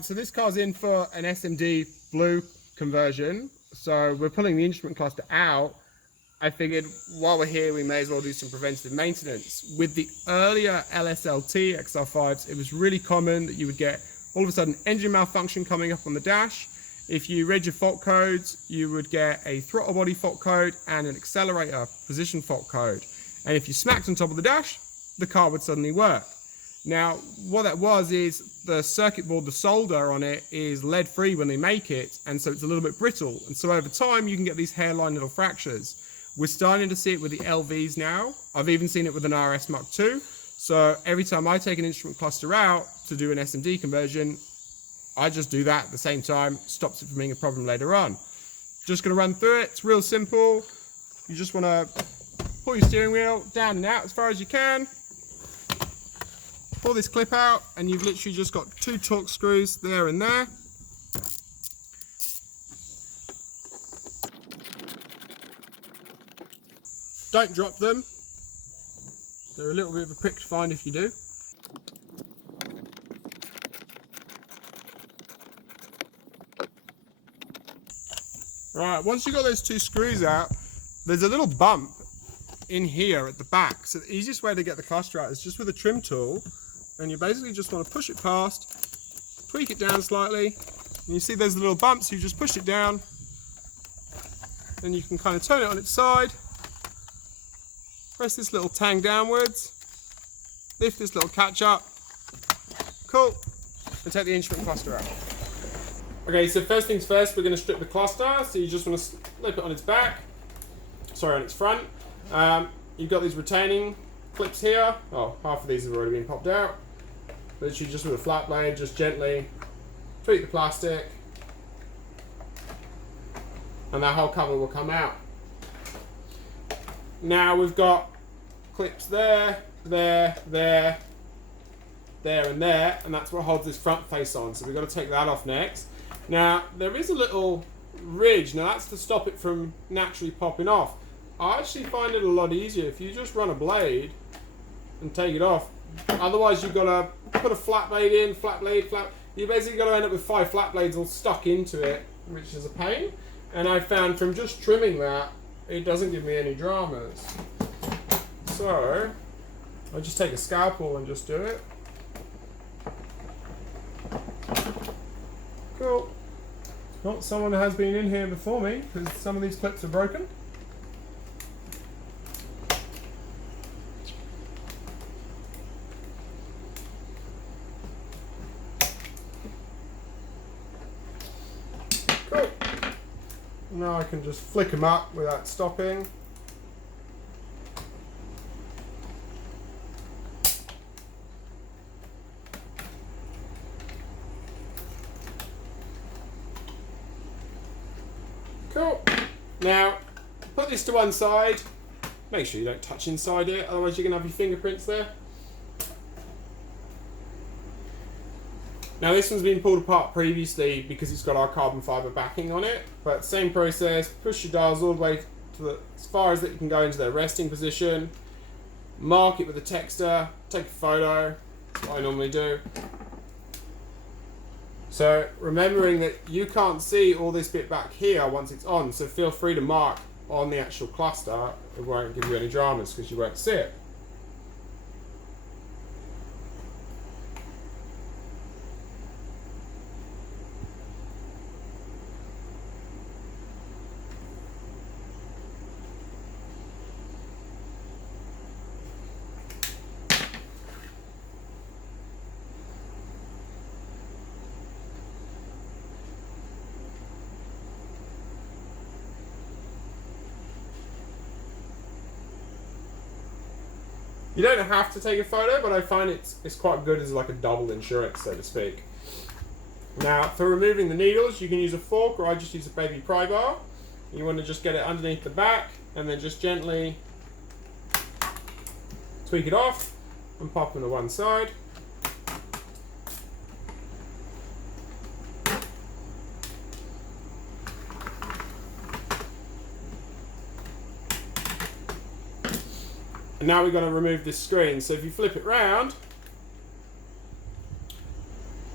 Right, so this car's in for an SMD blue conversion. So we're pulling the instrument cluster out. I figured while we're here, we may as well do some preventative maintenance. With the earlier LSLT XR5s, it was really common that you would get all of a sudden engine malfunction coming up on the dash. If you read your fault codes, you would get a throttle body fault code and an accelerator position fault code. And if you smacked on top of the dash, the car would suddenly work. Now, what that was is the circuit board, the solder on it is lead free when they make it, and so it's a little bit brittle. And so over time, you can get these hairline little fractures. We're starting to see it with the LVs now. I've even seen it with an RS mk2. So every time I take an instrument cluster out to do an SMD conversion, I just do that at the same time, stops it from being a problem later on. Just gonna run through it, it's real simple. You just wanna pull your steering wheel down and out as far as you can. Pull this clip out and you've literally just got 2 torque screws there and there. Don't drop them. They're a little bit of a prick to find if you do. Right, once you've got those 2 screws out, there's a little bump in here at the back. So the easiest way to get the cluster out is just with a trim tool. And you basically just want to push it past, tweak it down slightly, and you see there's little bumps, you just push it down, then you can kind of turn it on its side, press this little tang downwards, lift this little catch up, cool, and take the instrument cluster out. Okay, so first things first, we're going to strip the cluster, so you just want to slip it on its back, sorry, on its front. You've got these retaining clips here. Oh, half of these have already been popped out. Literally just with a flat blade, just gently tweak the plastic and that whole cover will come out. Now we've got clips there, there, there, there and there, and that's what holds this front face on, so we've got to take that off next. Now there is a little ridge, now that's to stop it from naturally popping off. I actually find it a lot easier if you just run a blade and take it off. Otherwise you've got to put a flat blade in, flat blade, flat. You basically got to end up with 5 flat blades all stuck into it, which is a pain. And I found from just trimming that, it doesn't give me any dramas. So I just take a scalpel and just do it. Cool. Well, someone has been in here before me because some of these clips are broken. Cool. Now I can just flick them up without stopping. Cool. Now, put this to one side. Make sure you don't touch inside it, otherwise you're going to have your fingerprints there. Now this one's been pulled apart previously because it's got our carbon fibre backing on it, but same process, push your dials all the way to as far as that you can go into their resting position, mark it with a texter, take a photo, that's what I normally do. So remembering that you can't see all this bit back here once it's on, so feel free to mark on the actual cluster, it won't give you any dramas because you won't see it. You don't have to take a photo, but I find it's quite good as like a double insurance, so to speak. Now, for removing the needles, you can use a fork, or I just use a baby pry bar. You want to just get it underneath the back, and then just gently tweak it off, and pop them to one side. And now we're going to remove this screen. So if you flip it round,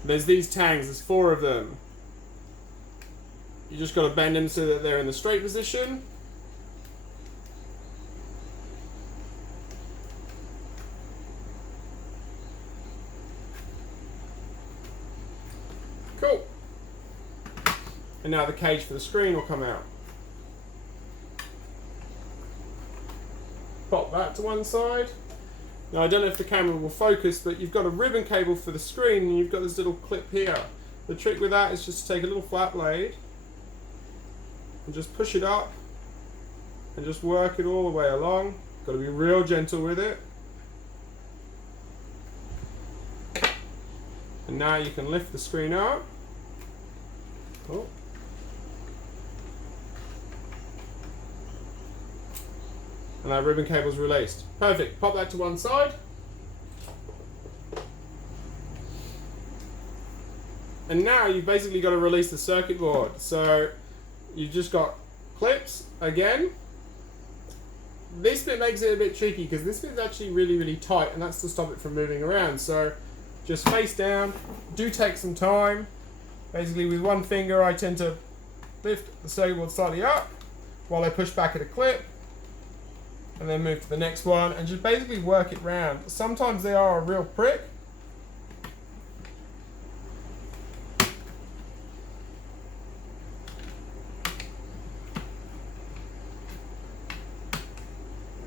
There's these tangs, there's 4 of them. You just got to bend them so that they're in the straight position. Cool. And now the cage for the screen will come out. Pop that to one side. Now I don't know if the camera will focus, but you've got a ribbon cable for the screen and you've got this little clip here. The trick with that is just to take a little flat blade and just push it up and just work it all the way along. Got to be real gentle with it. And now you can lift the screen up. Oh. And that ribbon cable is released. Perfect. Pop that to one side. And now you've basically got to release the circuit board. So you've just got clips again. This bit makes it a bit tricky because this bit's actually really, really tight, and that's to stop it from moving around. So just face down. Do take some time. Basically with one finger I tend to lift the circuit board slightly up while I push back at a clip. And then move to the next one and just basically work it round. Sometimes they are a real prick.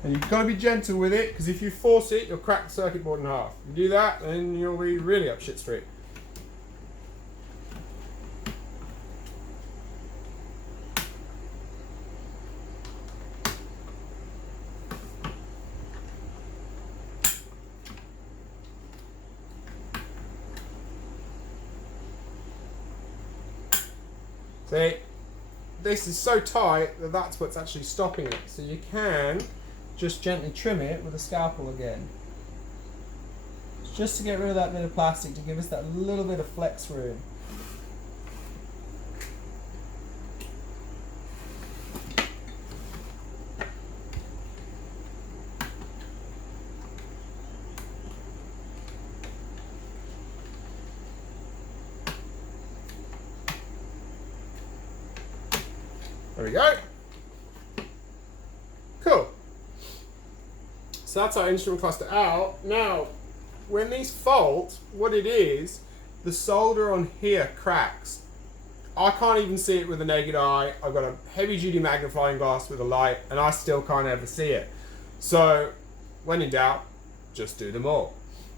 And you've got to be gentle with it, because if you force it, you'll crack the circuit board in half. You do that, then you'll be really up shit street. See, this is so tight that that's what's actually stopping it. So you can just gently trim it with a scalpel again. It's just to get rid of that bit of plastic, to give us that little bit of flex room. There we go. Cool. So that's our instrument cluster out. Now, when these fault, what it is, the solder on here cracks. I can't even see it with the naked eye. I've got a heavy duty magnifying glass with a light and I still can't ever see it. So, when in doubt, just do them all.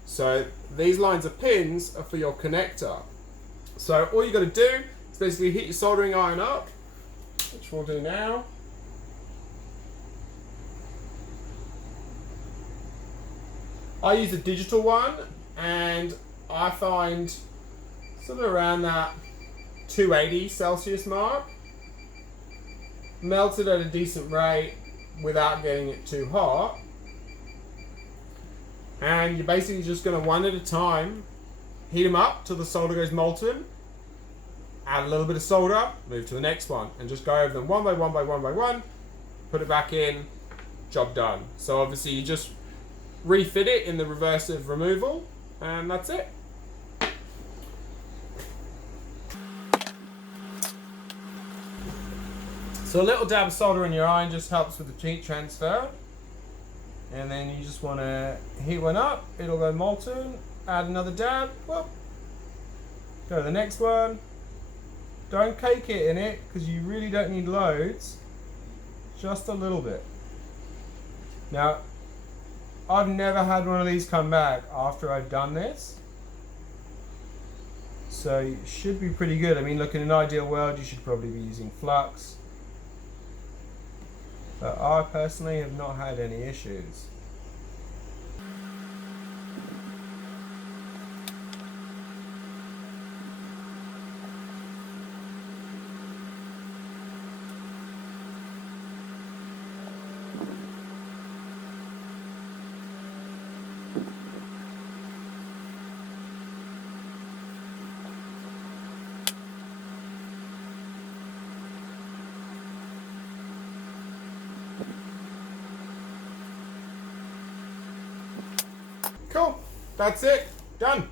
So, these lines of pins are for your connector. So, all you got to do is basically heat your soldering iron up, which we'll do now. I use a digital one and I find sort of around that 280 Celsius mark. Melted at a decent rate without getting it too hot. And you're basically just going to one at a time heat them up till the solder goes molten. Add a little bit of solder, move to the next one, and just go over them one by one by one by one, put it back in, job done. So obviously you just refit it in the reverse of removal, and that's it. So a little dab of solder in your iron just helps with the heat transfer. And then you just want to heat one up, it'll go molten, add another dab, whoop, go to the next one. Don't cake it in it, because you really don't need loads, just a little bit. Now, I've never had one of these come back after I've done this. So it should be pretty good. I mean, look, in an ideal world, you should probably be using flux. But I personally have not had any issues. Cool, that's it, done.